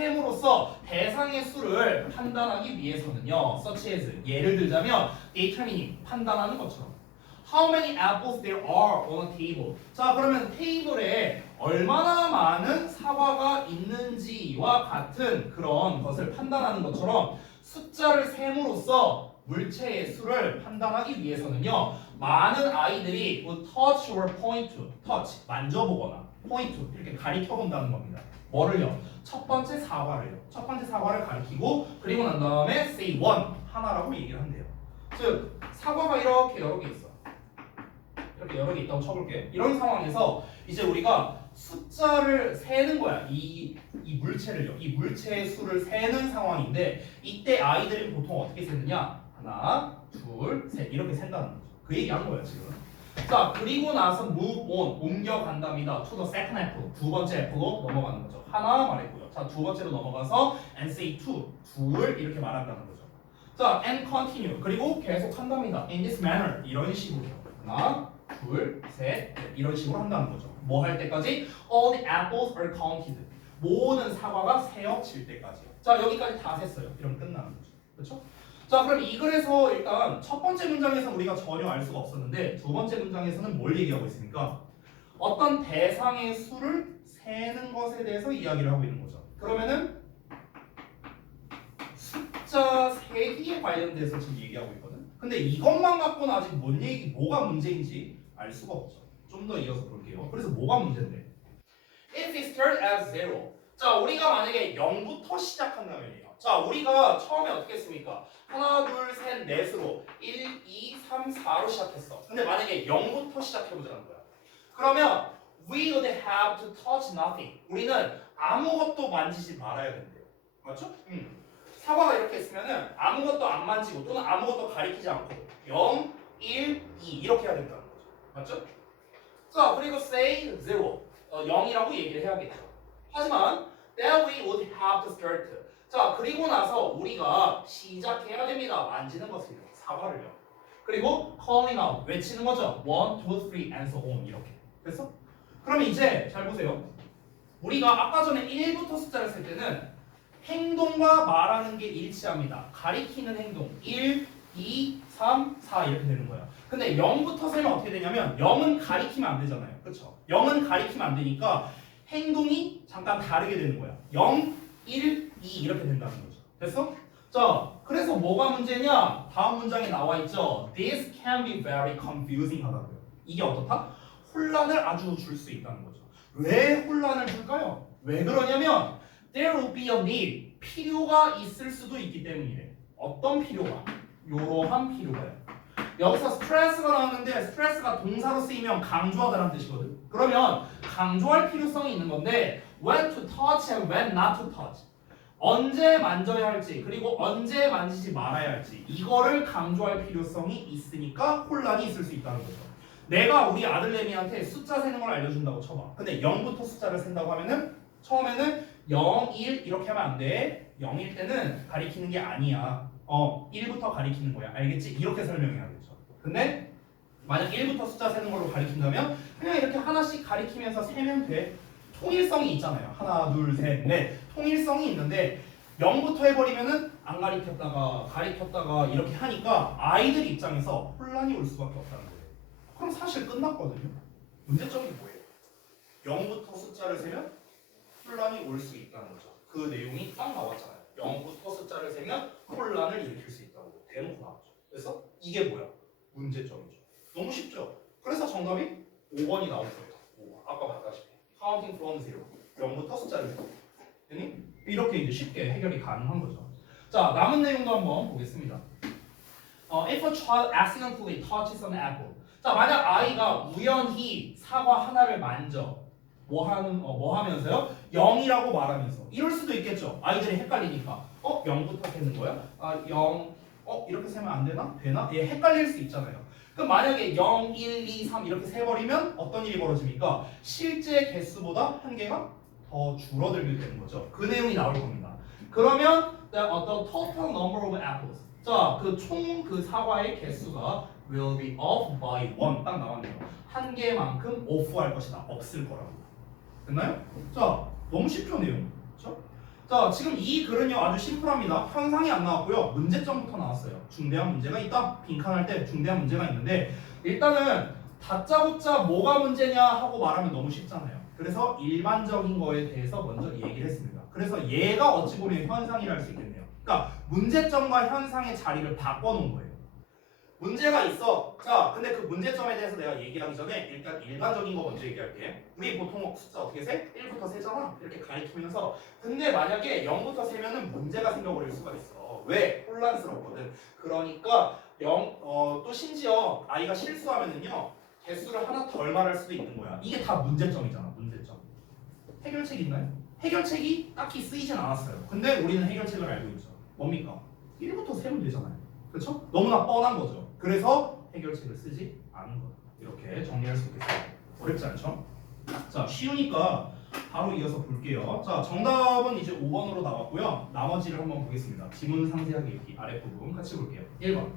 셈으로써 대상의 수를 판단하기 위해서는요. such as 예를 들자면 determining 판단하는 것처럼 How many apples there are on a table. 자, 그러면 테이블에 얼마나 많은 사과가 있는지와 같은 그런 것을 판단하는 것처럼 숫자를 셈으로써 물체의 수를 판단하기 위해서는요. 많은 아이들이 would touch or point to, touch, 만져보거나 point to 이렇게 가리켜 본다는 겁니다. 뭐를요? 첫 번째 사과를요. 첫 번째 사과를 가리키고 그리고 난 다음에 say one, 하나라고 얘기를 한대요. 즉, 사과가 이렇게 여러 개 있어. 이렇게 여러 개 있다고 쳐볼게. 이런 상황에서 이제 우리가 숫자를 세는 거야. 이 물체를요. 이 물체의 수를 세는 상황인데 이때 아이들이 보통 어떻게 세느냐? 하나, 둘, 셋 이렇게 센다는 거죠. 그 얘기한 거야 지금. 자, 그리고 나서 move on, 옮겨간답니다. to the second apple, 두 번째 애플로 넘어가는 거죠. 하나 말했고요. 자, 두 번째로 넘어가서 and say two, 둘 이렇게 말한다는 거죠. 자, and continue, 그리고 계속 한답니다. in this manner, 이런 식으로. 하나, 둘, 셋, 넷, 이런 식으로 한다는 거죠. 뭐 할 때까지? All the apples are counted. 모든 사과가 세어질 때까지요. 자, 여기까지 다 셌어요. 이러면 끝나는 거죠. 그렇죠? 자, 그럼 이 글에서 일단 첫 번째 문장에서 우리가 전혀 알 수가 없었는데 두 번째 문장에서는 뭘 얘기하고 있습니까? 어떤 대상의 수를 세는 것에 대해서 이야기를 하고 있는 거죠. 그러면은 숫자 세기에 관련돼서 지금 얘기하고 있거든. 근데 이것만 갖고는 아직 뭐가 문제인지 알 수가 없죠. 좀 더 이어서 볼게요. 그래서 뭐가 문제인데? If it starts as zero. 자, 우리가 만약에 0부터 시작한다면요. 자, 우리가 처음에 어떻게 했습니까? 하나, 둘, 셋, 넷으로 1, 2, 3, 4로 시작했어. 근데 만약에 0부터 시작해보자는 거야. 그러면 we would have to touch nothing. 우리는 아무것도 만지지 말아야 된대요. 맞죠? 사과가 이렇게 있으면은 아무것도 안 만지고 또는 아무것도 가리키지 않고 0, 1, 2 이렇게 해야 된다는 거죠. 맞죠? 자, 그리고 say zero. 0이라고 얘기를 해야겠죠. 하지만 that we would have to start. 자, 그리고 나서 우리가 시작해야 됩니다. 만지는 것을요. 사과를요. 그리고 calling out, 외치는 거죠. 1, 2, 3, and so on 이렇게. 됐어? 그럼 이제 잘 보세요. 우리가 아까 전에 1부터 숫자를 쓸 때는 행동과 말하는 게 일치합니다. 가리키는 행동 1, 2, 3, 4 이렇게 되는 거예요. 근데 0부터 세면 어떻게 되냐면 0은 가리키면 안 되잖아요. 그렇죠? 0은 가리키면 안 되니까 행동이 잠깐 다르게 되는 거야. 0, 1, 2 이렇게 된다는 거죠. 됐어? 자, 그래서 뭐가 문제냐? 다음 문장에 나와 있죠. This can be very confusing 하다고요. 이게 어떻다? 혼란을 아주 줄 수 있다는 거죠. 왜 혼란을 줄까요? 왜 그러냐면 There will be a need. 필요가 있을 수도 있기 때문이래. 어떤 필요가? 이러한 필요가요. 여기서 스트레스가 나왔는데 스트레스가 동사로 쓰이면 강조하다라는 뜻이거든. 그러면 강조할 필요성이 있는 건데 when to touch and when not to touch. 언제 만져야 할지 그리고 언제 만지지 말아야 할지 이거를 강조할 필요성이 있으니까 혼란이 있을 수 있다는 거죠. 내가 우리 아들내미한테 숫자 세는 걸 알려준다고 쳐봐. 근데 0부터 숫자를 센다고 하면은 처음에는 0, 1 이렇게 하면 안 돼. 0일 때는 가리키는 게 아니야. 1부터 가리키는 거야. 알겠지? 이렇게 설명해야겠죠. 근데 만약 1부터 숫자 세는 걸로 가리킨다면 그냥 이렇게 하나씩 가리키면서 세면 돼. 통일성이 있잖아요. 하나, 둘, 셋, 넷. 통일성이 있는데 0부터 해버리면은 안 가리켰다가 가리켰다가 이렇게 하니까 아이들 입장에서 혼란이 올 수밖에 없다는 거예요. 그럼 사실 끝났거든요. 문제점이 뭐예요? 0부터 숫자를 세면 혼란이 올 수 있다는 거죠. 그 내용이 딱 나왔잖아요. 0부터 숫자를 세면 혼란을 일으킬 수 있다고 대놓고 나왔죠. 그래서 이게 뭐야? 문제점이죠. 너무 쉽죠? 그래서 정답이 5번이 나올 거예요. 5번. 아까 봤다시피 counting from zero. 0부터 숫자를 세고 이렇게 이제 쉽게 해결이 가능한 거죠. 자, 남은 내용도 한번 보겠습니다. If a child accidentally touches an apple. 자, 만약 아이가 우연히 사과 하나를 만져 뭐 하면서요? 0이라고 말하면서 이럴 수도 있겠죠. 아이들이 헷갈리니까 0부터 세는 거야? 0 이렇게 세면 안 되나? 되나? 예, 헷갈릴 수 있잖아요. 그럼 만약에 0, 1, 2, 3 이렇게 세버리면 어떤 일이 벌어집니까? 실제 개수보다 한 개가 더 줄어들게 되는 거죠. 그 내용이 나올 겁니다. 그러면 the total number of apples. 자, 그 총 그 사과의 개수가 will be off by 1. 딱 나왔네요. 한 개만큼 off 할 것이다. 없을 거라고. 됐나요? 자, 너무 쉽죠 내용. 그렇죠? 자, 지금 이 글은요 아주 심플합니다. 현상이 안 나왔고요. 문제점부터 나왔어요. 중대한 문제가 있다. 빈칸할 때 중대한 문제가 있는데 일단은 다짜고짜 뭐가 문제냐 하고 말하면 너무 쉽잖아요. 그래서 일반적인 거에 대해서 먼저 얘기를 했습니다. 그래서 얘가 어찌 보면 현상이라 할 수 있겠네요. 그러니까 문제점과 현상의 자리를 바꿔놓은 거예요. 문제가 있어. 자, 근데 그 문제점에 대해서 내가 얘기하기 전에 일단 일반적인 거 먼저 얘기할게. 우리 보통 숫자 어떻게 세? 1부터 세잖아. 이렇게 가리키면서. 근데 만약에 0부터 세면은 문제가 생겨버릴 수가 있어. 왜? 혼란스럽거든. 그러니까 또 심지어 아이가 실수하면은요 개수를 하나 덜 말할 수도 있는 거야. 이게 다 문제점이잖아. 문제점. 해결책 있나요? 해결책이 딱히 쓰이진 않았어요. 근데 우리는 해결책을 알고 있죠. 뭡니까? 1부터 세면 되잖아요. 그렇죠? 너무나 뻔한 거죠. 그래서 해결책을 쓰지 않은 거다. 이렇게 정리할 수 있겠어요. 어렵지 않죠? 자, 쉬우니까 바로 이어서 볼게요. 자, 정답은 이제 5번으로 나왔고요. 나머지를 한번 보겠습니다. 지문 상세하게 읽기 아랫부분 같이 볼게요. 1번.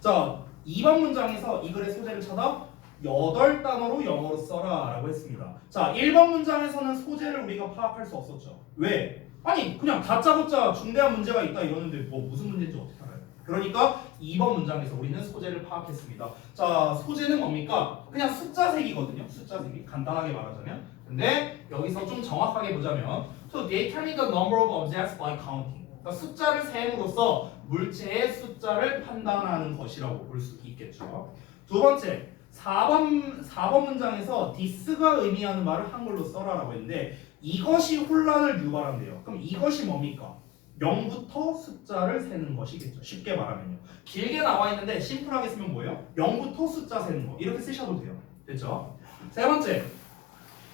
자, 2번 문장에서 이 글의 소재를 찾아 8단어로 영어로 써라 라고 했습니다. 자, 1번 문장에서는 소재를 우리가 파악할 수 없었죠. 왜? 아니 그냥 다짜고짜 중대한 문제가 있다 이러는데 뭐 무슨 문제인지 어떻게 알아요? 그러니까 2번 문장에서 우리는 소재를 파악했습니다. 자, 소재는 뭡니까? 그냥 숫자 색이거든요. 숫자 색이 간단하게 말하자면. 근데 여기서 좀 정확하게 보자면 So they can read the number of objects by counting. 그러니까 숫자를 셈으로써 물체의 숫자를 판단하는 것이라고 볼 수 있겠죠. 두 번째, 4번 문장에서 this가 의미하는 말을 한글로 써라라고 했는데 이것이 혼란을 유발한대요. 그럼 이것이 뭡니까? 0부터 숫자를 세는 것이겠죠. 쉽게 말하면요. 길게 나와 있는데 심플하게 쓰면 뭐예요? 0부터 숫자 세는 거. 이렇게 쓰셔도 돼요. 됐죠? 세 번째,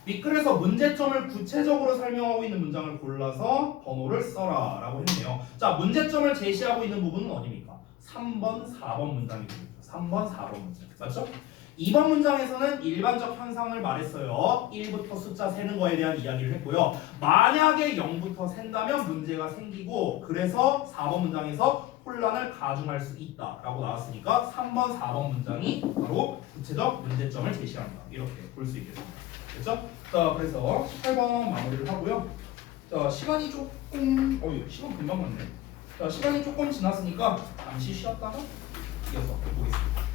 밑글에서 문제점을 구체적으로 설명하고 있는 문장을 골라서 번호를 써라 라고 했네요. 자, 문제점을 제시하고 있는 부분은 어디입니까? 3번, 4번 문장입니다. 3번, 4번 문장. 맞죠? 2번 문장에서는 일반적 현상을 말했어요. 1부터 숫자 세는 거에 대한 이야기를 했고요. 만약에 0부터 센다면 문제가 생기고 그래서 4번 문장에서 혼란을 가중할 수 있다라고 나왔으니까 3번, 4번 문장이 바로 구체적 문제점을 제시한다. 이렇게 볼 수 있겠습니다. 됐죠? 자, 그래서 18번 마무리를 하고요. 자, 시간이 조금 시간 금방 갔네. 자, 시간이 조금 지났으니까 잠시 쉬었다가 이어서 보겠습니다.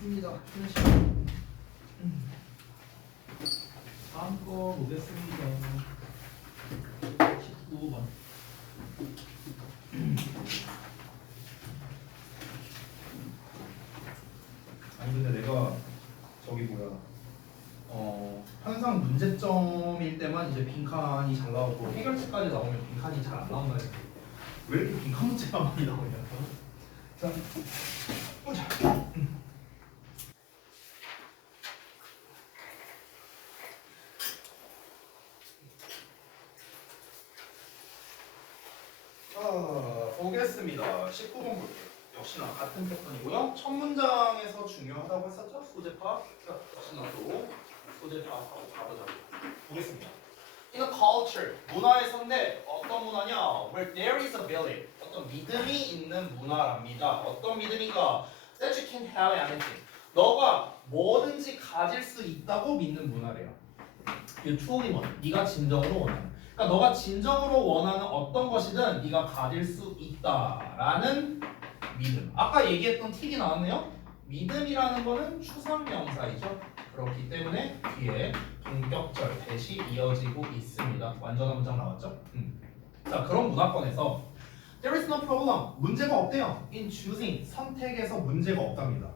맞습니다. 끝내시죠. 다음 거 보겠습니다. 19번. 아니 근데 내가 저기 뭐야 항상 문제점일 때만 이제 빈칸이 잘 나오고 해결책까지 나오면 빈칸이 잘 안 나온다 했는데 왜 이렇게 빈칸 문제가 많이 나오냐. 자 보자. 보겠습니다. 19번 볼게요. 역시나 같은 패턴이고요. 첫 문장에서 중요하다고 했었죠? 소재 파악. 역시나 또 소재 파악하고 가보자고요. 보겠습니다. In a culture, 문화에서인데 어떤 문화냐? Where there is a belief, 어떤 믿음이 있는 문화랍니다. 어떤 믿음인가? That you can have anything. 너가 뭐든지 가질 수 있다고 믿는 문화래요. 이 truly want, 네가 진정으로 원하는. 그러니까 너가 진정으로 원하는 어떤 것이든 네가 가질 수 있다라는 믿음. 아까 얘기했던 팁이 나왔네요. 믿음이라는 거는 추상명사이죠. 그렇기 때문에 뒤에 동격절 대시 이어지고 있습니다. 완전한 문장 나왔죠? 자, 그런 문화권에서 there is no problem. 문제가 없대요. in choosing. 선택에서 문제가 없답니다.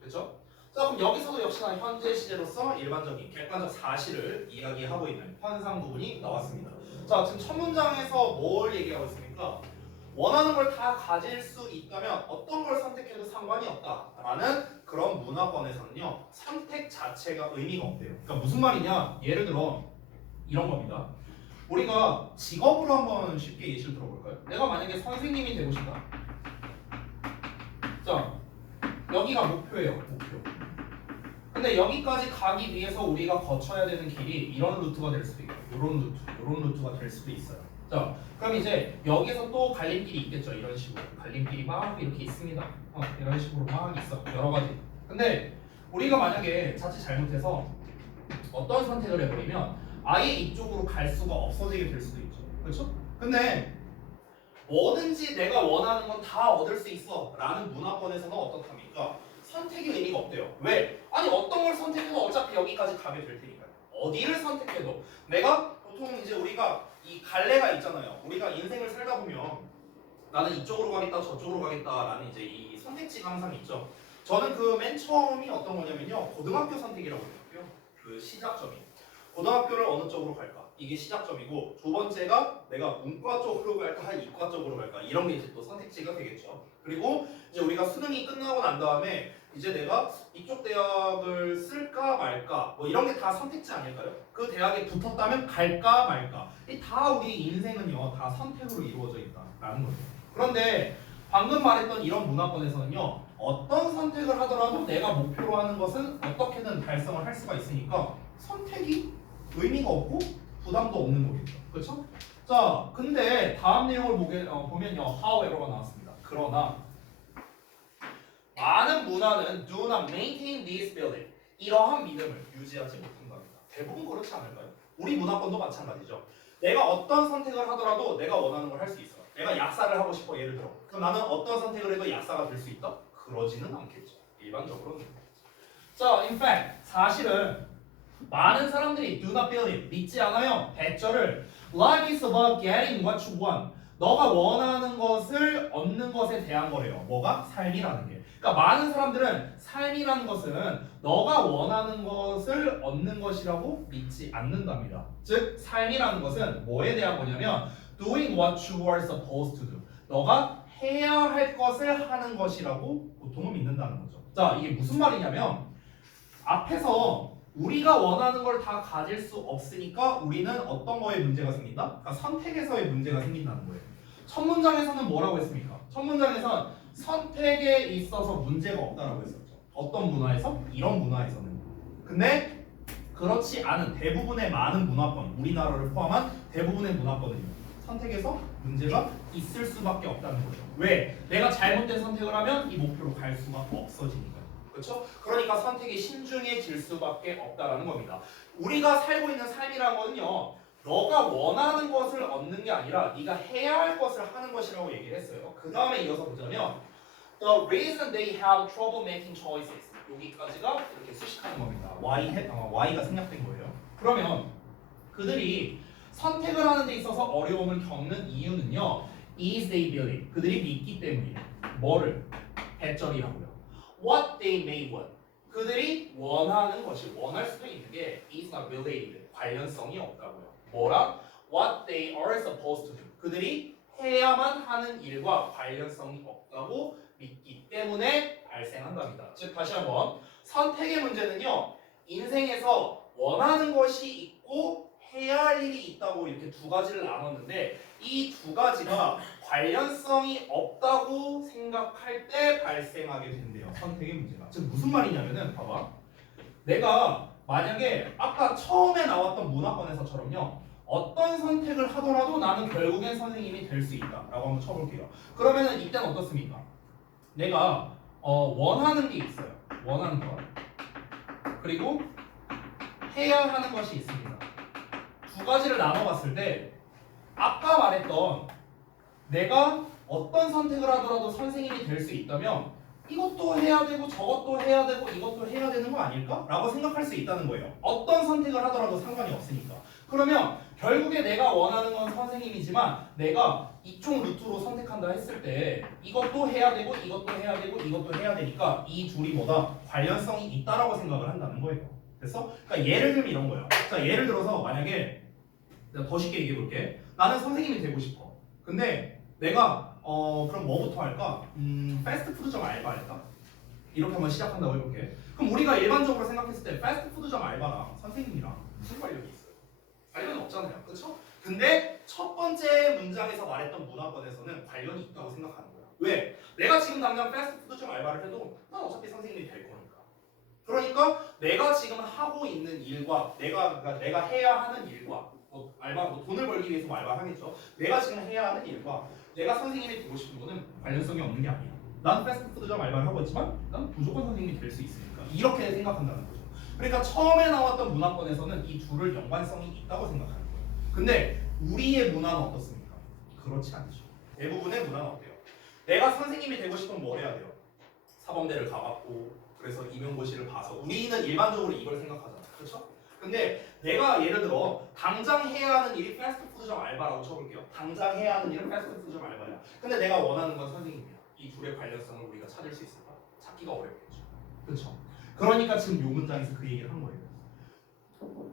그렇죠? 자, 그럼 여기서도 역시나 현재 시제로서 일반적인 객관적 사실을 이야기하고 있는 현상 부분이 나왔습니다. 자, 지금 첫 문장에서 뭘 얘기하고 있습니까? 원하는 걸 다 가질 수 있다면 어떤 걸 선택해도 상관이 없다라는 그런 문화권에서는요, 선택 자체가 의미가 없대요. 그러니까 무슨 말이냐? 예를 들어 이런 겁니다. 우리가 직업으로 한번 쉽게 예시를 들어볼까요? 내가 만약에 선생님이 되고 싶다. 자, 여기가 목표예요. 목표. 근데 여기까지 가기 위해서 우리가 거쳐야 되는 길이 이런 루트가 될 수도 있고 이런 루트가 될 수도 있어요. 자, 그럼 이제 여기서 또 갈림길이 있겠죠. 이런 식으로 갈림길이 막 이렇게 있습니다. 이런 식으로 막 있어. 여러 가지. 근데 우리가 만약에 자칫 잘못해서 어떤 선택을 해버리면 아예 이쪽으로 갈 수가 없어지게 될 수도 있죠. 그렇죠? 근데 뭐든지 내가 원하는 건 다 얻을 수 있어 라는 문화권에서는 어떻답니까? 선택의 의미가 없대요. 왜? 아니 어떤 걸 선택해도 어차피 여기까지 가게 될 테니까요. 어디를 선택해도 내가 보통 이제 우리가 이 갈래가 있잖아요. 우리가 인생을 살다 보면 나는 이쪽으로 가겠다 저쪽으로 가겠다라는 이제 이 선택지가 항상 있죠. 저는 그 맨 처음이 어떤 거냐면요. 고등학교 선택이라고 생각해요. 그 시작점이. 고등학교를 어느 쪽으로 갈까? 이게 시작점이고 두 번째가 내가 문과 쪽으로 갈까 이과 쪽으로 갈까 이런 게 이제 또 선택지가 되겠죠. 그리고 이제 우리가 수능이 끝나고 난 다음에 이제 내가 이쪽 대학을 쓸까 말까 뭐 이런 게 다 선택지 아닐까요? 그 대학에 붙었다면 갈까 말까 이 다 우리 인생은요 다 선택으로 이루어져 있다라는 거죠. 그런데 방금 말했던 이런 문화권에서는요 어떤 선택을 하더라도 내가 목표로 하는 것은 어떻게든 달성을 할 수가 있으니까 선택이 의미가 없고 부담도 없는 거겠죠. 그렇죠? 자, 근데 다음 내용을 보면요. however가 나왔습니다. 그러나 많은 문화는 do not maintain this belief. 이러한 믿음을 유지하지 못한답니다. 대부분 그렇지 않을까요? 우리 문화권도 마찬가지죠. 내가 어떤 선택을 하더라도 내가 원하는 걸 할 수 있어. 내가 약사를 하고 싶어 예를 들어. 그럼 나는 어떤 선택을 해도 약사가 될 수 있다? 그러지는 않겠죠. 일반적으로는. 자, in fact 사실은 많은 사람들이 do not believe, 믿지 않아요. 대절을 life is about getting what you want. 너가 원하는 것을 얻는 것에 대한 거래요. 뭐가? 삶이라는 게. 그러니까 많은 사람들은 삶이라는 것은 너가 원하는 것을 얻는 것이라고 믿지 않는답니다. 즉 삶이라는 것은 뭐에 대한 거냐면 doing what you are supposed to do. 너가 해야 할 것을 하는 것이라고 보통은 믿는다는 거죠. 자, 이게 무슨 말이냐면 앞에서 우리가 원하는 걸 다 가질 수 없으니까 우리는 어떤 거에 문제가 생긴다? 그러니까 선택에서의 문제가 생긴다는 거예요. 첫 문장에서는 뭐라고 했습니까? 첫 문장에서는 선택에 있어서 문제가 없다라고 했었죠. 어떤 문화에서? 이런 문화에서는. 근데 그렇지 않은 대부분의 많은 문화권, 우리나라를 포함한 대부분의 문화권은요. 선택에서 문제가 있을 수밖에 없다는 거죠. 왜? 내가 잘못된 선택을 하면 이 목표로 갈 수가 없어지니까. 그렇죠? 그러니까 선택이 신중해질 수밖에 없다라는 겁니다. 우리가 살고 있는 삶이라는 거는요. 너가 원하는 것을 얻는 게 아니라 네가 해야 할 것을 하는 것이라고 얘기를 했어요. 그 다음에 이어서 보자면 The reason they have trouble making choices. 여기까지가 이렇게 수식하는 겁니다. Y가 생략된 거예요. 그러면 그들이 선택을 하는 데 있어서 어려움을 겪는 이유는요. is they believe. 그들이 믿기 때문이에요. 뭐를? 배절이라고요. What they may want. 그들이 원하는 것이 원할 수도 있는 게 is not related. 관련성이 없다고요. 뭐랑? What they are supposed to do. 그들이 해야만 하는 일과 관련성이 없다고 믿기 때문에 발생한답니다. 즉 다시 한번 선택의 문제는요. 인생에서 원하는 것이 있고 해야 할 일이 있다고 이렇게 두 가지를 나눴는데 이 두 가지가 관련성이 없다고 생각할 때 발생하게 된대요. 선택의 문제가. 즉 무슨 말이냐면은 봐봐. 내가 만약에 아까 처음에 나왔던 문화권에서처럼요. 어떤 선택을 하더라도 나는 결국엔 선생님이 될 수 있다 라고 한번 쳐볼게요. 그러면은 이때는 어떻습니까? 내가 원하는 게 있어요. 원하는 것. 그리고 해야 하는 것이 있습니다. 두 가지를 나눠봤을 때 아까 말했던 내가 어떤 선택을 하더라도 선생님이 될 수 있다면 이것도 해야 되고 저것도 해야 되고 이것도 해야 되는 거 아닐까? 라고 생각할 수 있다는 거예요. 어떤 선택을 하더라도 상관이 없으니까. 그러면 결국에 내가 원하는 건 선생님이지만 내가 이쪽 루트로 선택한다 했을 때 이것도 해야 되고 이것도 해야 되고 이것도 해야 되니까 이 둘이 뭐다? 관련성이 있다라고 생각을 한다는 거예요. 됐어? 그러니까 예를 들면 이런 거예요. 자, 예를 들어서 만약에 내가 더 쉽게 얘기해 볼게. 나는 선생님이 되고 싶어. 근데 내가 그럼 뭐부터 할까? 패스트푸드점 알바할까? 이렇게 한번 시작한다고 해볼게. 그럼 우리가 일반적으로 생각했을 때 패스트푸드점 알바랑 선생님이랑 무슨 관련이 있어요? 관련은 없잖아요. 그렇죠? 근데 첫 번째 문장에서 말했던 문화권에서는 관련이 있다고 생각하는 거야. 왜? 내가 지금 당장 패스트푸드점 알바를 해도 난 어차피 선생님이 될 거니까. 그러니까 내가 지금 하고 있는 일과 내가 해야 하는 일과 돈을 벌기 위해서 알바를 하겠죠. 내가 지금 해야 하는 일과 내가 선생님이 되고 싶은 거는 관련성이 없는 게 아니야. 난 패스트푸드점 알바를 하고 있지만 난 무조건 선생님이 될 수 있으니까. 이렇게 생각한다는 거죠. 그러니까 처음에 나왔던 문화권에서는 이 둘을 연관성이 있다고 생각하는 거예요. 근데 우리의 문화는 어떻습니까? 그렇지 않죠. 대부분의 문화는 어때요? 내가 선생님이 되고 싶으면 뭘 해야 돼요? 사범대를 가봤고 그래서 임용고시를 봐서 우리는 일반적으로 이걸 생각하잖아. 그렇죠? 근데 내가 예를 들어 당장 해야 하는 일이 패스트푸드점 알바라고 쳐볼게요. 당장 해야 하는 일은 패스트푸드점 알바야. 근데 내가 원하는 건 선생님이야. 이 둘의 관련성을 우리가 찾을 수 있을까? 찾기가 어렵겠죠. 그렇죠? 그러니까 지금 요 문장에서 그 얘기를 한 거예요.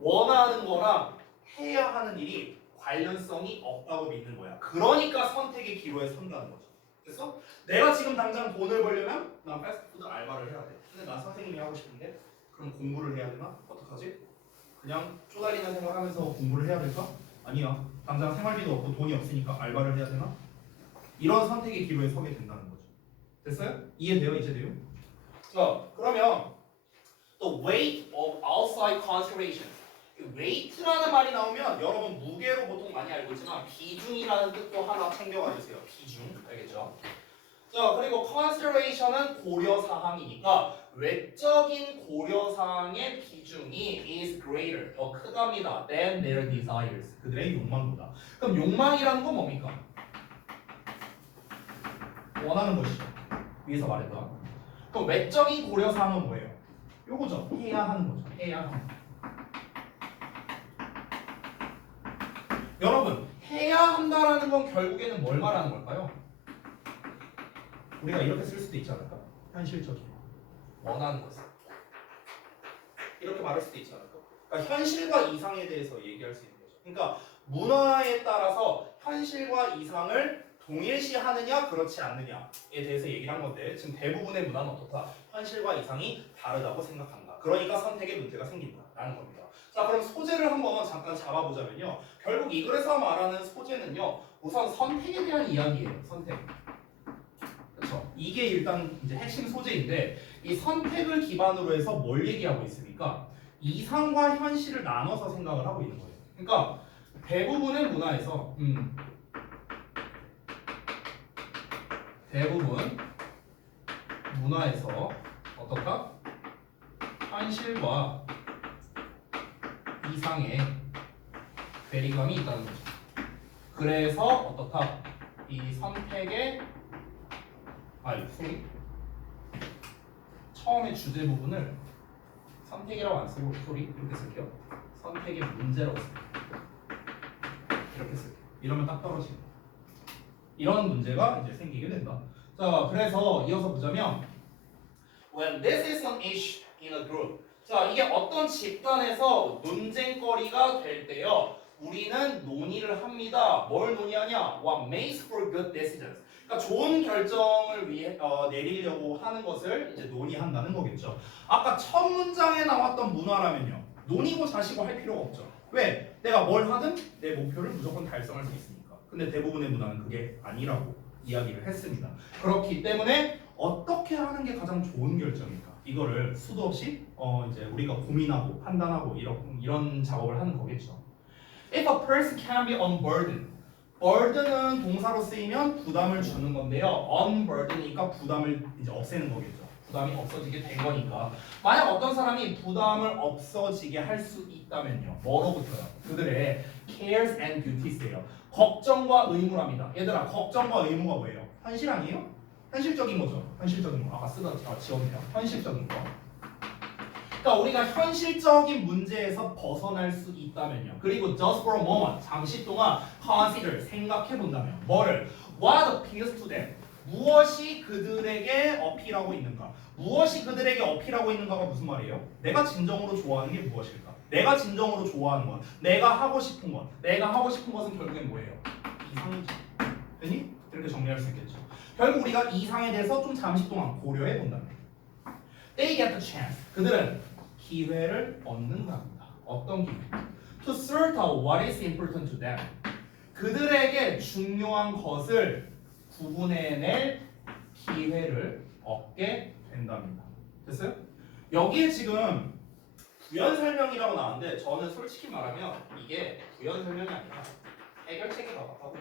원하는 거랑 해야 하는 일이 관련성이 없다고 믿는 거야. 그러니까 선택의 기로에 선다는 거죠. 그래서 내가 지금 당장 돈을 벌려면 난 패스트푸드 알바를 해야 돼. 근데 난 선생님이 하고 싶은데 그럼 공부를 해야 되나? 어떡하지? 그냥 쪼달리는 생활하면서 공부를 해야 될까? 아니야. 당장 생활비도 없고 돈이 없으니까 알바를 해야 되나? 이런 선택의 기로에 서게 된다는 거죠. 됐어요? 이해돼요? 이제 돼요? 자, 그러면 The weight of outside consideration. weight라는 말이 나오면 여러분 무게로 보통 많이 알고 있지만 비중이라는 뜻도 하나 챙겨가 주세요. 비중. 알겠죠? 자, 그리고 consideration은 고려사항이니까 외적인 고려사항의 비중이 is greater, 더 크답니다. than their desires. 그들의 욕망보다. 그럼 욕망이라는 건 뭡니까? 원하는 것이죠. 위에서 말했던. 그럼 외적인 고려사항은 뭐예요? 요거죠. 해야 하는 거죠. 해야 하는 거. 여러분, 해야 한다라는 건 결국에는 뭘 말하는 걸까요? 우리가 이렇게 쓸 수도 있지 않을까? 현실적인 원하는 것을 이렇게 말할 수도 있지 않을까? 그러니까 현실과 이상에 대해서 얘기할 수 있는 거죠. 그러니까 문화에 따라서 현실과 이상을 동일시하느냐 그렇지 않느냐에 대해서 얘기를 한 건데 지금 대부분의 문화는 어떻다? 현실과 이상이 다르다고 생각한다. 그러니까 선택의 문제가 생긴다라는 겁니다. 자, 그럼 소재를 한번 잠깐 잡아보자면요. 결국 이 글에서 말하는 소재는요. 우선 선택에 대한 이야기예요. 선택. 그렇죠? 이게 일단 이제 핵심 소재인데 이 선택을 기반으로 해서 뭘 얘기하고 있습니까? 이상과 현실을 나눠서 생각을 하고 있는 거예요. 그러니까 대부분의 문화에서 대부분 문화에서 어떻다? 현실과 이상의 괴리감이 있다는 거죠. 그래서 어떻다? 이 선택의 처음에 주제 부분을 선택이라고 안 쓰고 이렇게 쓸게요. 선택의 문제라고 쓸게요. 이렇게 쓸게요. 이러면 딱 떨어지고 이런 문제가 이제 생기게 된다. 자, 그래서 이어서 보자면 when this is an issue in a group. 자, 이게 어떤 집단에서 논쟁거리가 될 때요. 우리는 논의를 합니다. 뭘 논의하냐? What makes for good decisions. 그러니까 좋은 결정을 위해 내리려고 하는 것을 이제 논의한다는 거겠죠. 아까 첫 문장에 나왔던 문화라면요. 논의고 자시고 할 필요가 없죠. 왜? 내가 뭘 하든 내 목표를 무조건 달성할 수 있으니까. 근데 대부분의 문화는 그게 아니라고 이야기를 했습니다. 그렇기 때문에 어떻게 하는 게 가장 좋은 결정일까? 이거를 수도 없이 이제 우리가 고민하고 판단하고 이런 작업을 하는 거겠죠. If a person can be unburdened. burden은 동사로 쓰이면 부담을 주는 건데요. unburden이니까 부담을 이제 없애는 거겠죠. 부담이 없어지게 된 거니까. 만약 어떤 사람이 부담을 없어지게 할 수 있다면요. 뭐로부터요? 그들의 cares and duties예요. 걱정과 의무랍니다. 얘들아, 걱정과 의무가 뭐예요? 현실 아니에요? 현실적인 거죠. 현실적인 거. 아까 쓰다 지웠네요. 현실적인 거. 그러니까 우리가 현실적인 문제에서 벗어날 수 있다면요. 그리고 just for a moment, 잠시 동안 consider, 생각해 본다면 뭐를? What appeals to them? 무엇이 그들에게 어필하고 있는가? 무엇이 그들에게 어필하고 있는가가 무슨 말이에요? 내가 진정으로 좋아하는 게 무엇일까? 내가 진정으로 좋아하는 것, 내가 하고 싶은 것, 내가 하고 싶은 것은 결국엔 뭐예요? 이상이죠. 되니? 이렇게 정리할 수 있겠죠. 결국 우리가 이상에 대해서 좀 잠시 동안 고려해 본다면 They get the chance. 그들은 기회를 얻는답니다. 어떤 기회? To sort out what is important to them. 그들에게 중요한 것을 구분해낼 기회를 얻게 된답니다. 됐어요? 여기에 지금 부연 설명이라고 나왔는데 저는 솔직히 말하면 이게 부연 설명이 아니라 해결책에 가깝다고.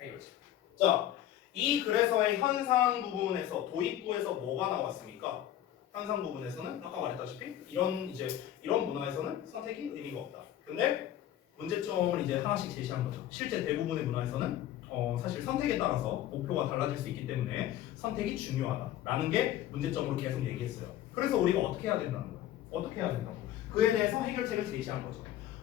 해결책. 자, 이 그래서의 현상 부분에서 도입부에서 뭐가 나왔습니까? 현상 부분에서는 아까 말했다시피 이런 문화에서는 선택이 의미가 없다. 근데 문제점을 이제 하나씩 제시한 거죠. 실제 대부분의 문화에서는 사실 선택에 따라서 목표가 달라질 수 있기 때문에 선택이 중요하다라는 게 문제점으로 계속 얘기했어요. 그래서 우리가 어떻게 해야 된다는 거예요? 어떻게 해야 된다고? 그에 대해서 해결책을 제시한 거죠.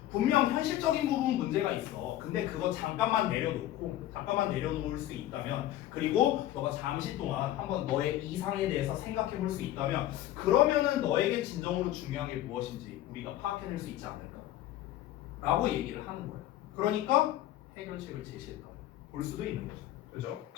분명 현실적인 부분 문제가 있어. 근데 그거 잠깐만 내려놓을 수 있다면, 그리고 너가 잠시 동안 한번 너의 이상에 대해서 생각해 볼 수 있다면, 그러면은 너에게 진정으로 중요한 게 무엇인지 우리가 파악해낼 수 있지 않을까? 라고 얘기를 하는 거예요. 그러니까 해결책을 제시했다. 볼 수도 있는 거죠. 그죠?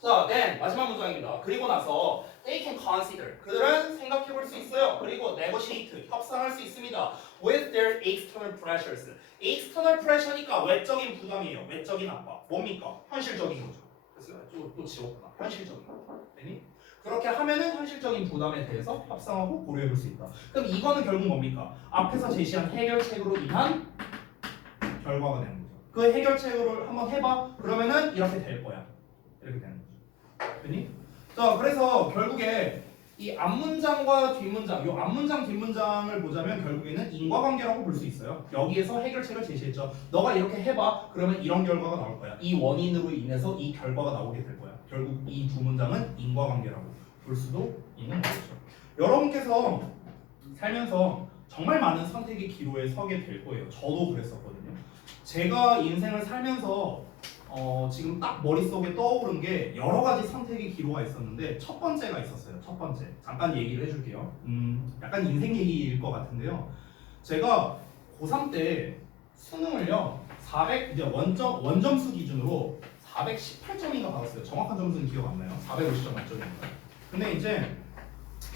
자, then 마지막 문장입니다. 그리고 나서 they can consider. 그들은 생각해 볼 수 있어요. 그리고 negotiate, 협상할 수 있습니다. with their external pressures. external pressure니까 외적인 부담이에요. 외적인 압박. 뭡니까? 현실적인 거죠. 그래서 또 지웠구나. 현실적인 거. 되니? 그렇게 하면은 현실적인 부담에 대해서 협상하고 고려해 볼 수 있다. 그럼 이거는 결국 뭡니까? 앞에서 제시한 해결책으로 인한 결과가 되는 거죠. 그 해결책으로 한번 해봐. 그러면은 이렇게 될 거야. 이렇게 되는 거죠. 되니? 자, 그래서 결국에 이 앞문장과 뒷문장, 이 앞문장 뒷문장을 보자면 결국에는 인과관계라고 볼 수 있어요. 여기에서 해결책을 제시했죠. 너가 이렇게 해봐. 그러면 이런 결과가 나올 거야. 이 원인으로 인해서 이 결과가 나오게 될 거야. 결국 이 두 문장은 인과관계라고 볼 수도 있는 거죠. 여러분께서 살면서 정말 많은 선택의 기로에 서게 될 거예요. 저도 그랬었거든요. 제가 인생을 살면서 지금 딱 머릿속에 떠오른 게 여러 가지 선택의 기로가 있었는데 첫 번째가 있었어요. 첫 번째. 잠깐 얘기를 해줄게요. 약간 인생 얘기일 것 같은데요. 제가 고3 때 수능을요. 이제 원점수 기준으로 418점인가 받았어요. 정확한 점수는 기억 안 나요. 450점 만점인가. 근데 이제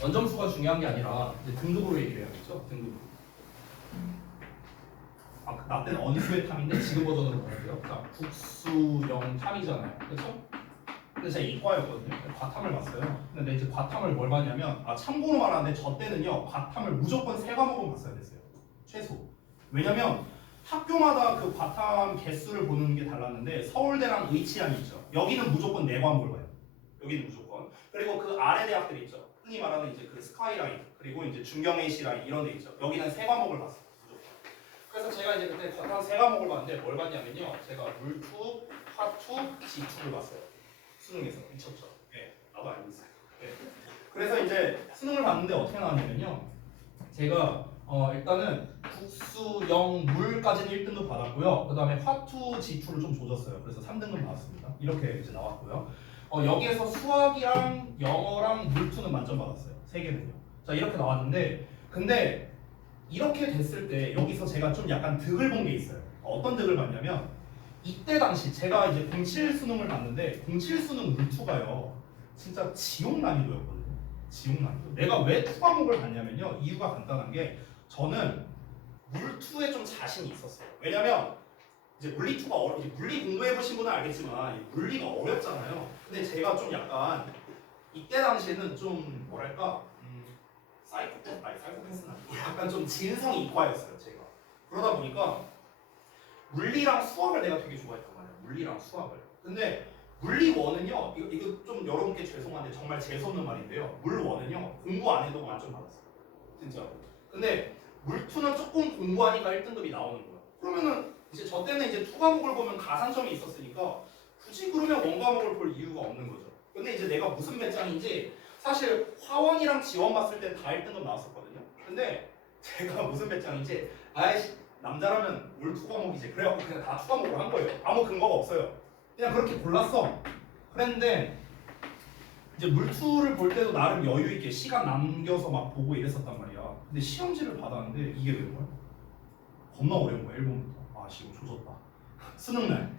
원점수가 중요한 게 아니라 이제 등급으로 얘기를 해야겠죠. 등급. 나 때는 언수의 탐인데 지금 버전으로 보내세요. 자, 국수영 탐이잖아요. 그렇죠? 근데 제가 이과였거든요. 과탐을 봤어요. 근데 이제 과탐을 뭘 봤냐면 참고로 말하는데 저 때는요. 과탐을 무조건 3과목은 봤어야 됐어요. 최소. 왜냐면 학교마다 그 과탐 개수를 보는 게 달랐는데 서울대랑 의치안이 있죠. 여기는 무조건 4과목을 봐요. 여기는 무조건. 그리고 그 아래 대학들이 있죠. 흔히 말하는 이제 그 스카이라인 그리고 이제 중경 AC 라인 이런 데 있죠. 여기는 3과목을 봤어요. 그래서 제가 이제 그때 한 3과목을 봤는데 뭘 봤냐면요. 제가 물투, 화투, 지투를 봤어요. 수능에서 미쳤죠. 네, 나도 알고 있어요. 네. 그래서 이제 수능을 봤는데 어떻게 나왔냐면요. 제가 일단은 국수, 영, 물까지는 1등급 받았고요. 그 다음에 화투, 지투를 좀 조졌어요. 그래서 3등급 나왔습니다. 이렇게 이제 나왔고요. 여기에서 수학이랑 영어랑 물투는 만점 받았어요. 3개는요. 자 이렇게 나왔는데 근데 이렇게 됐을 때 여기서 제가 좀 약간 득을 본 게 있어요. 어떤 득을 봤냐면 이때 당시 제가 이제 07 수능을 봤는데 07 수능 물투가요. 진짜 지옥 난이도였거든요. 지옥 난이도. 내가 왜 투 과목을 봤냐면요. 이유가 간단한 게 저는 물투에 좀 자신이 있었어요. 왜냐면 이제 물리투가 이제 물리 공부해 보신 분은 알겠지만 물리가 어렵잖아요. 근데 제가 좀 약간 이때 당시에는 좀 뭐랄까 사이코패스는 아니고 약간 좀 진성 이과였어요. 제가 그러다 보니까 물리랑 수학을 내가 되게 좋아했단 말이야. 물리랑 수학을. 근데 물리 1은요. 이거 좀 여러분께 죄송한데 정말 재수없는 말인데요. 물 1은요. 공부 안 해도 만점 받았어요. 진짜. 근데 물 2는 조금 공부하니까 1등급이 나오는 거야. 그러면은 이제 저 때는 이제 2 과목을 보면 가산점이 있었으니까 굳이 그러면 1 과목을 볼 이유가 없는 거죠. 근데 이제 내가 무슨 배짱인지 사실 화원이랑 지원 봤을 때 다 1등급 나왔었거든요. 근데 제가 무슨 배짱인지 아이씨 남자라면 올 2 과목이지. 그래갖고 그냥 다 2 과목으로 한 거예요. 아무 근거가 없어요. 그냥 그렇게 골랐어. 그랬는데 이제 물투를 볼 때도 나름 여유 있게 시간 남겨서 막 보고 이랬었단 말이야. 근데 시험지를 받았는데 이게 왜 뭐야? 겁나 어려운 거야. 1번부터. 아 지금 조졌다. 수능날.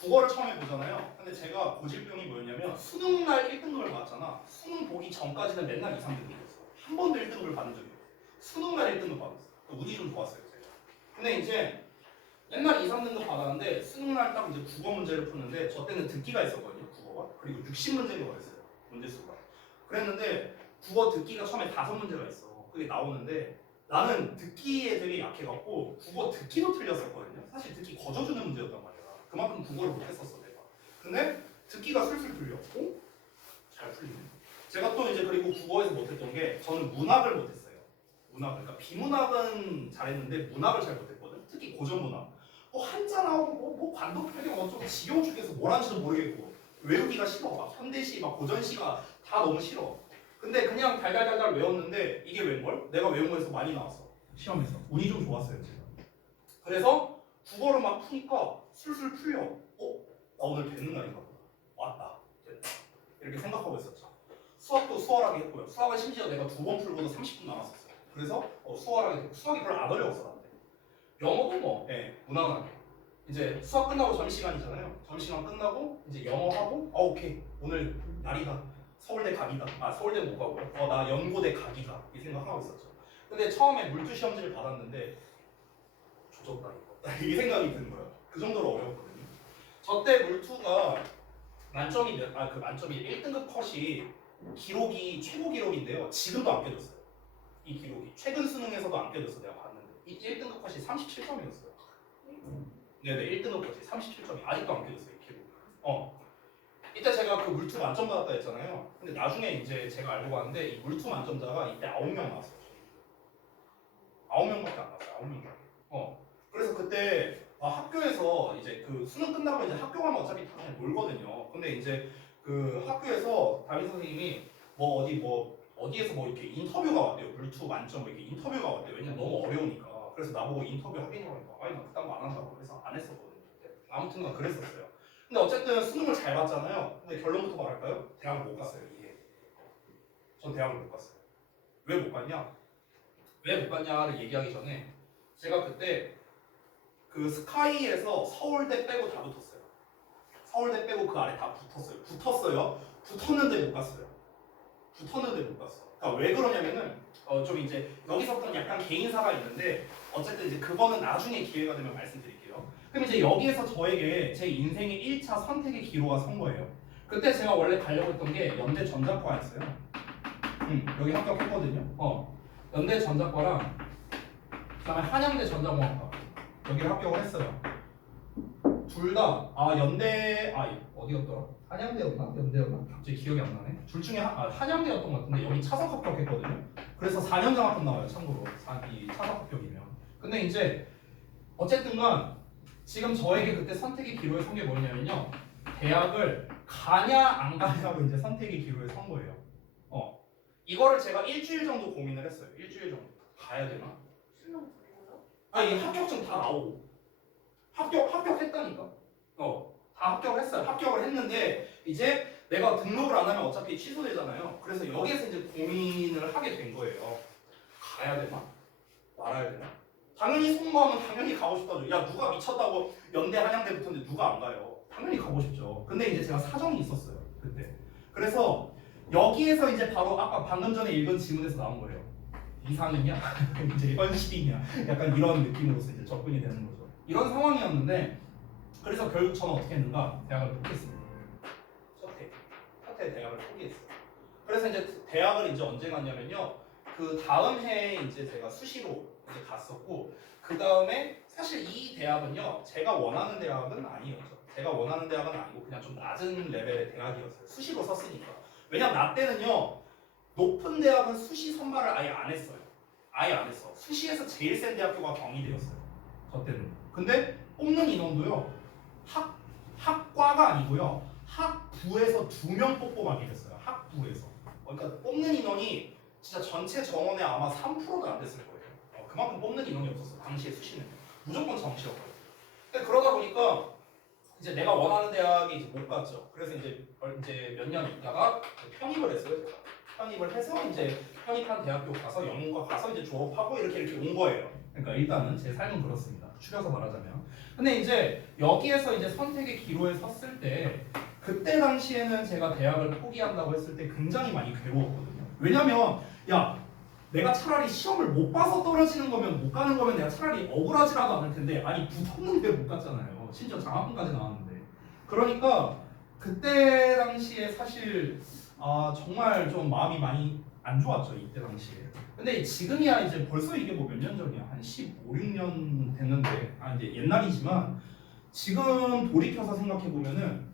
국어를 처음에 보잖아요. 근데 제가 고질병이 뭐였냐면 수능날 1등급을 받았잖아. 수능 보기 전까지는 맨날 2, 3등급이었어. 한 번도 1등급을 받은 적이 없어. 수능날 1등급 받았어. 운이 좀 좋았어요. 제가. 근데 이제 맨날 2, 3등급 받았는데 수능날 딱 이제 국어 문제를 푸는데 저 때는 듣기가 있었거든요. 국어가. 그리고 60문제가 있어요. 문제수가. 그랬는데 국어 듣기가 처음에 5문제가 있어. 그게 나오는데 나는 듣기에 되게 약해갖고 국어 듣기도 틀렸었거든요. 사실 듣기 거저주는 문제였단 말이야. 그만큼 국어를 못했었어 내가. 근데 듣기가 술술 풀려. 오? 잘 풀리네. 제가 또 이제 그리고 국어에서 못했던 게 저는 문학을 못했어요. 문학. 그러니까 비문학은 잘했는데 문학을 잘 못했거든. 특히 고전문학. 한자 나오고 뭐 관독표경 어쩌고 지겨워 죽겠어. 뭘 하는지도 모르겠고 외우기가 싫어. 막 현대시, 막 고전시가 다 너무 싫어. 근데 그냥 달달달달 외웠는데 이게 웬걸? 내가 외운 거에서 많이 나왔어. 시험에서. 운이 좀 좋았어요 제가. 그래서 국어를 막 푸니까 술술 풀려. 나 오늘 되는 날인가 보다. 왔다. 됐다. 이렇게 생각하고 있었죠. 수학도 수월하게 했고요. 수학은 심지어 내가 2번 풀고도 30분 남았었어요. 그래서 수월하게 됐고 수학이 별로 안 어려웠어 나한테. 영어도 뭐 무난하게. 이제 수학 끝나고 점심시간이잖아요. 점심시간 끝나고 이제 영어하고 오케이 오늘 날이다. 서울대 각이다. 서울대 못 가고요. 나 연고대 각이다. 이 생각하고 있었죠. 근데 처음에 물투 시험지를 받았는데 조졌다 이거. 이 생각이 든 거예요. 그 정도로 어려웠거든요. 저 때 물투가 만점이 그 만점이 1등급 컷이 기록이 최고 기록인데요. 지금도 안 깨졌어요. 이 기록이 최근 수능에서도 안 깨졌어. 내가 봤는데 이 1등급 컷이 37점이었어요. 네네 1등급 컷이 37점이 아직도 안 깨졌어요. 이 기록. 이때 제가 그 물투 만점 받았다 했잖아요. 근데 나중에 이제 제가 알고 봤는데 이 물투 만점자가 이때 9명 나왔어요. 9명밖에 안 나왔어요. 9명밖에. 그래서 그때 학교에서 이제 그 수능 끝나고 이제 학교 가면 어차피 다 그냥 놀거든요. 근데 이제 그 학교에서 담임 선생님이 어디에서 이렇게 인터뷰가 왔대요. 물투 만점 이렇게 인터뷰가 왔대요. 왜냐면 너무 어려우니까. 그래서 나보고 인터뷰 하겠냐고 하니까 아니 나 그딴 거 안 한다고 그래서 안 했었거든요. 아무튼 그랬었어요. 근데 어쨌든 수능을 잘 봤잖아요. 근데 결론부터 말할까요? 대학을 못 갔어요. 이게. 전 대학을 못 갔어요. 왜 못 갔냐? 왜 못 갔냐를 얘기하기 전에 제가 그때 그 스카이에서 서울대 빼고 다 붙었어요. 서울대 빼고 그 아래 다 붙었어요. 붙었는데 못 갔어요. 그러니까 왜 그러냐면은 좀 이제 여기서부터는 약간 개인사가 있는데 어쨌든 이제 그거는 나중에 기회가 되면 말씀드릴게요. 그럼 이제 여기에서 저에게 제 인생의 1차 선택의 기로가 선 거예요. 그때 제가 원래 가려고 했던 게 연대 전자과였어요. 여기 합격했거든요. 연대 전자과랑 그다음에 한양대 전자공학과 여기를 합격을 했어요. 둘 다 연대 어디였더라? 한양대였나? 연대였나? 갑자기 기억이 안 나네. 둘 중에 한양대였던 것 같은데 여기 차석 합격했거든요. 그래서 4년 장학금 나와요. 참고로 이 차석 합격이면. 근데 이제 어쨌든간 지금 저에게 그때 선택의 기로에 선 게 뭐냐면요. 대학을 가냐 안 가냐로 이제 선택의 기로에 선 거예요. 이거를 제가 일주일 정도 고민을 했어요. 일주일 정도. 가야 되나? 수능 보고요? 아니 합격증 다 나오고 합격했다니까. 다 합격을 했어요. 합격을 했는데 이제 내가 등록을 안 하면 어차피 취소되잖아요. 그래서 여기에서 이제 고민을 하게 된 거예요. 가야 되나? 말아야 되나? 당연히 속마음은 당연히 가고 싶다죠. 야 누가 미쳤다고 연대 한양대 붙었는데 누가 안 가요? 당연히 가고 싶죠. 근데 이제 제가 사정이 있었어요. 그때. 그래서 여기에서 이제 바로 아까 방금 전에 읽은 지문에서 나온 거예요. 이상이냐? 이제 현실이냐? 약간 이런 느낌으로서 이제 접근이 되는 거죠. 이런 상황이었는데 그래서 결국 저는 어떻게 했는가? 대학을 포기했습니다. 첫해 대학을 포기했어요. 그래서 이제 대학을 이제 언제 갔냐면요. 그 다음 해에 이제 제가 수시로 이제 갔었고 그 다음에 사실 이 대학은요 제가 원하는 대학은 아니었죠. 제가 원하는 대학은 아니고 그냥 좀 낮은 레벨의 대학이었어요. 수시로 썼으니까. 왜냐면 나 때는요 높은 대학은 수시 선발을 아예 안 했어요. 아예 안 했어. 수시에서 제일 센 대학교가 경희대였어요. 저 때는. 근데 뽑는 인원도요 학과가 아니고요 학부에서 2명 뽑고 막 이랬어요. 학부에서. 그러니까 뽑는 인원이 진짜 전체 정원의 아마 3%도 안 됐을 거예요. 그만큼 뽑는 인원이 없었어. 당시에 수시는 무조건 정시였거든요. 근데 그러다 보니까 이제 내가 원하는 대학에 이제 못 갔죠. 그래서 이제 몇 년 있다가 편입을 했어요. 제가. 편입을 해서 이제 편입한 대학교 가서 영문과 가서 이제 졸업하고 이렇게 온 거예요. 그러니까 일단은 제 삶은 그렇습니다. 추려서 말하자면. 근데 이제 여기에서 이제 선택의 기로에 섰을 때 그때 당시에는 제가 대학을 포기한다고 했을 때 굉장히 많이 괴로웠거든요. 왜냐면 야 내가 차라리 시험을 못 봐서 떨어지는 거면 못 가는 거면 내가 차라리 억울하지라도 않을 텐데 아니 붙었는데 못 갔잖아요. 심지어 장학금까지 나왔는데. 그러니까 그때 당시에 사실 정말 좀 마음이 많이 안 좋았죠. 이때 당시에. 근데 지금이야 이제 벌써 이게 뭐 몇 년 전이야. 한 15, 16년 됐는데 이제 옛날이지만 지금 돌이켜서 생각해 보면은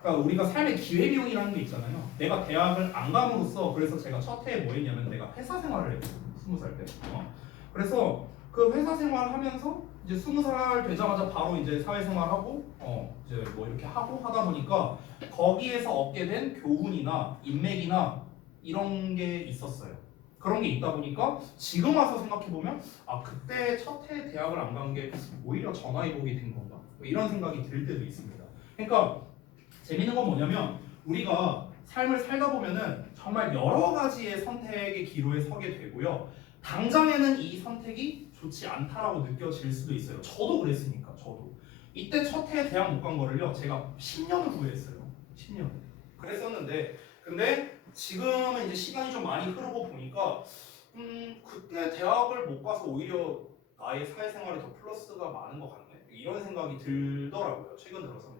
그러니까 우리가 삶의 기회비용이라는 게 있잖아요. 내가 대학을 안 감으로써 그래서 제가 첫 해에 뭐 했냐면 내가 회사 생활을 했거든요. 20살 때. 그래서 그 회사 생활하면서 이제 20살 되자마자 바로 이제 사회생활하고 이제 뭐 이렇게 하고 하다 보니까 거기에서 얻게 된 교훈이나 인맥이나 이런 게 있었어요. 그런 게 있다 보니까 지금 와서 생각해 보면 그때 첫 해 대학을 안 간 게 오히려 전화위복이 된 건가? 뭐 이런 생각이 들 때도 있습니다. 그러니까 재밌는 건 뭐냐면 우리가 삶을 살다 보면은 정말 여러 가지의 선택의 기로에 서게 되고요. 당장에는 이 선택이 좋지 않다라고 느껴질 수도 있어요. 저도 그랬으니까 저도. 이때 첫 해 대학 못 간 거를요. 제가 10년을 후회했어요. 10년. 그랬었는데 근데 지금은 이제 시간이 좀 많이 흐르고 보니까 그때 대학을 못 가서 오히려 나의 사회생활에 더 플러스가 많은 것 같네. 이런 생각이 들더라고요. 최근 들어서는.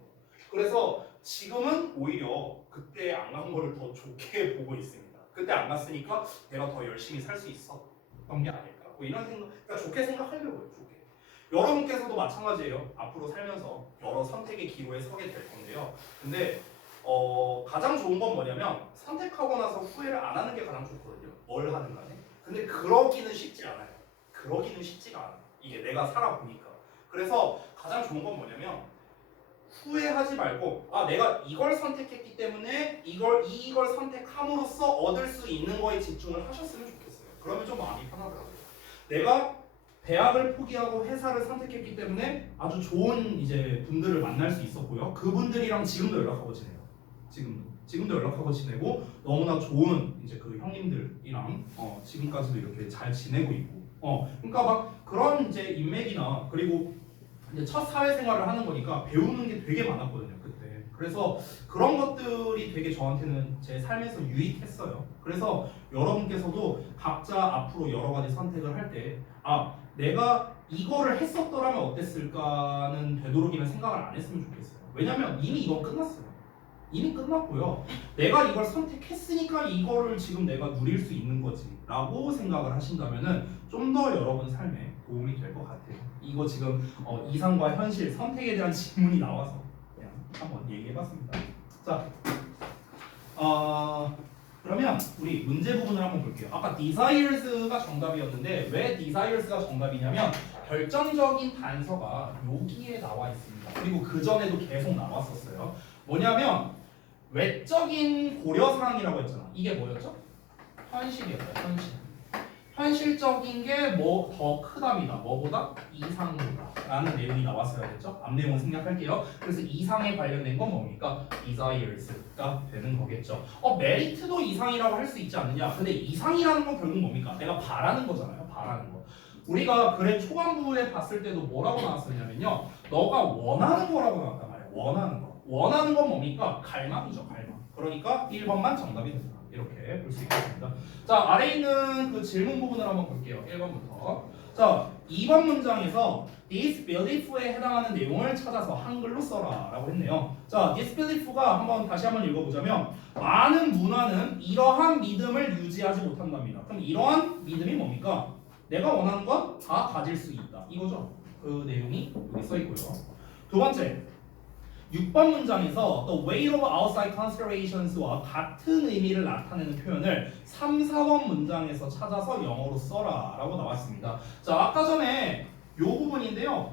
그래서 지금은 오히려 그때 안 간 거를 더 좋게 보고 있습니다. 그때 안 갔으니까 내가 더 열심히 살 수 있었던 게 아닐까. 뭐 이런 생각, 그러니까 좋게 생각하려고요. 좋게. 여러분께서도 마찬가지예요. 앞으로 살면서 여러 선택의 기로에 서게 될 건데요. 근데 가장 좋은 건 뭐냐면 선택하고 나서 후회를 안 하는 게 가장 좋거든요. 뭘 하든 간에. 근데 그러기는 쉽지 않아요. 그러기는 쉽지가 않아요. 이게 내가 살아보니까. 그래서 가장 좋은 건 뭐냐면 후회하지 말고 내가 이걸 선택했기 때문에 이걸 선택함으로써 얻을 수 있는 거에 집중을 하셨으면 좋겠어요. 그러면 좀 마음이 편하더라고요. 내가 대학을 포기하고 회사를 선택했기 때문에 아주 좋은 이제 분들을 만날 수 있었고요. 그분들이랑 지금도 연락하고 지내요. 지금도 연락하고 지내고 너무나 좋은 이제 그 형님들이랑 지금까지도 이렇게 잘 지내고 있고 그러니까 막 그런 이제 인맥이나 그리고 이제 첫 사회생활을 하는 거니까 배우는 게 되게 많았거든요 그때. 그래서 그런 것들이 되게 저한테는 제 삶에서 유익했어요. 그래서 여러분께서도 각자 앞으로 여러 가지 선택을 할 때 내가 이거를 했었더라면 어땠을까는 되도록이면 생각을 안 했으면 좋겠어요. 왜냐면 이미 이건 끝났어요. 이미 끝났고요. 내가 이걸 선택했으니까 이거를 지금 내가 누릴 수 있는 거지 라고 생각을 하신다면은 좀 더 여러분 삶에 도움이 될 것 같아요. 이거 지금 이상과 현실 선택에 대한 질문이 나와서 그냥 한번 얘기해봤습니다. 자, 그러면 우리 문제 부분을 한번 볼게요. 아까 desires가 정답이었는데 왜 desires가 정답이냐면 결정적인 단서가 여기에 나와 있습니다. 그리고 그 전에도 계속 나왔었어요. 뭐냐면 외적인 고려사항이라고 했잖아. 이게 뭐였죠? 현실이었어요. 현실. 현실적인 게 뭐 더 크답니다. 뭐보다? 이상보다 라는 내용이 나왔어야겠죠? 앞 내용은 생략할게요. 그래서 이상에 관련된 건 뭡니까? desires가 되는 거겠죠. 메리트도 이상이라고 할 수 있지 않느냐? 근데 이상이라는 건 결국 뭡니까? 내가 바라는 거잖아요. 바라는 거. 우리가 글의 초반부에 봤을 때도 뭐라고 나왔었냐면요. 너가 원하는 거라고 나왔단 말이에요. 원하는 거. 원하는 건 뭡니까? 갈망이죠. 갈망. 그러니까 1번만 정답이 된다. 이렇게 볼 수 있겠습니다. 자, 아래에 있는 그 질문 부분을 한번 볼게요. 1번부터. 자, 2번 문장에서 this belief에 해당하는 내용을 찾아서 한글로 써라 라고 했네요. 자, this belief가 다시 한번 읽어보자면 많은 문화는 이러한 믿음을 유지하지 못한답니다. 그럼 이러한 믿음이 뭡니까? 내가 원하는 건 다 가질 수 있다. 이거죠. 그 내용이 여기 써 있고요. 두 번째, 6번 문장에서 the weight of outside considerations와 같은 의미를 나타내는 표현을 3, 4번 문장에서 찾아서 영어로 써라 라고 나왔습니다. 자, 아까 전에 요 부분인데요.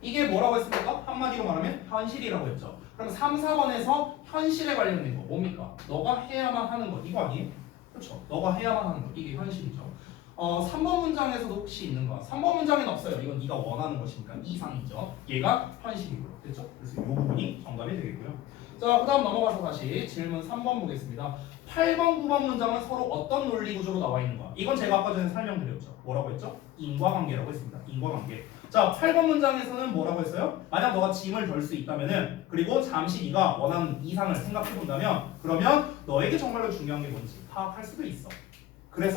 이게 뭐라고 했습니까? 한마디로 말하면 현실이라고 했죠. 그럼 3, 4번에서 현실에 관련된 거 뭡니까? 너가 해야만 하는 것 이거 아니에요? 그렇죠. 너가 해야만 하는 것 이게 현실이죠. 3번 문장에서도 혹시 있는가? 3번 문장에는 없어요. 이건 네가 원하는 것이니까 이상이죠. 얘가 현실이고요. 됐죠? 그래서 이 부분이 정답이 되겠고요. 자, 그 다음 넘어가서 다시 질문 3번 보겠습니다. 8번, 9번 문장은 서로 어떤 논리 구조로 나와 있는가? 이건 제가 아까 전에 설명드렸죠. 뭐라고 했죠? 인과관계라고 했습니다. 인과관계. 자, 8번 문장에서는 뭐라고 했어요? 만약 너가 짐을 덜 수 있다면은 그리고 잠시 네가 원하는 이상을 생각해 본다면 그러면 너에게 정말로 중요한 게 뭔지 파악할 수도 있어. 그래서